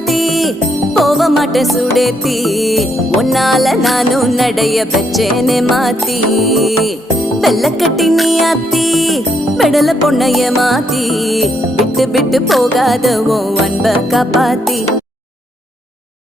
மாத்தி போக மாட்டேன் சுடேத்தி உன்னால நானும் நடைய பெச்சேனே மாத்தி வெள்ளக்கட்டி நீ ஆத்தி பெடல பொண்ணைய மாத்தி விட்டு விட்டு போகாத உன் அன்ப காப்பாத்தி